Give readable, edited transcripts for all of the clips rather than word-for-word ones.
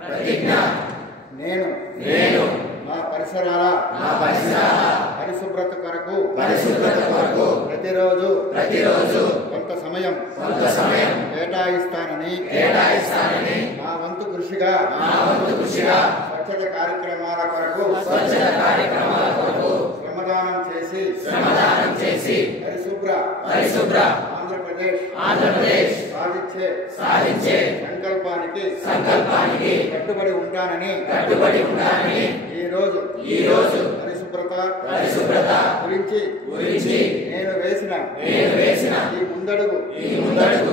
प्रतिज्ञा నేను నా పరిసరాల పరిశుభ్రత కొరకు ప్రతిరోజు కొంత సమయం కేటాయిస్తానని నా వంతు కృషిగా స్వచ్ఛత కార్యక్రమాల కొరకు శ్రమదానం చేసి పరిశుభ్ర ఆంధ్రప్రదేశ్ సాధించే సంకల్పానికి కట్టుబడి ఉంటానని ఈ రోజు పరిశుభ్రత గురించి నేను వేసిన ఈ ముందడుగు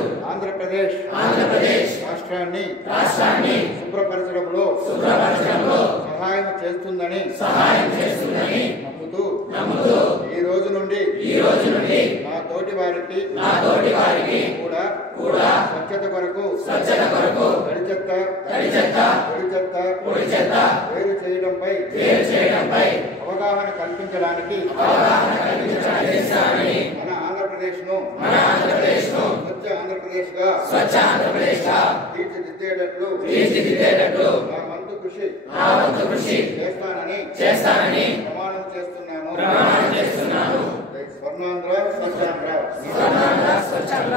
ఆంధ్రప్రదేశ్ రాష్ట్రాన్ని శుభ్రపరచడంలో సహాయం చేస్తుందని నమ్ముతూ ఈ రోజు నుండి నా తోటి వారికి కూడా స్వచ్ఛత కొరకు పొడి చెత్త వేరు చేయడంపై అవగాహన కల్పించడానికి మన ఆంధ్రప్రదేశ్ ను స్వచ్ఛ ఆంధ్రప్రదేశ్ గా తీర్చిదిద్దేటట్లు నా వంతు కృషి చేస్తానని ప్రమాణం చేస్తున్నాను. స్వర్ణాంధ్ర స్వచ్ఛాంధ్ర.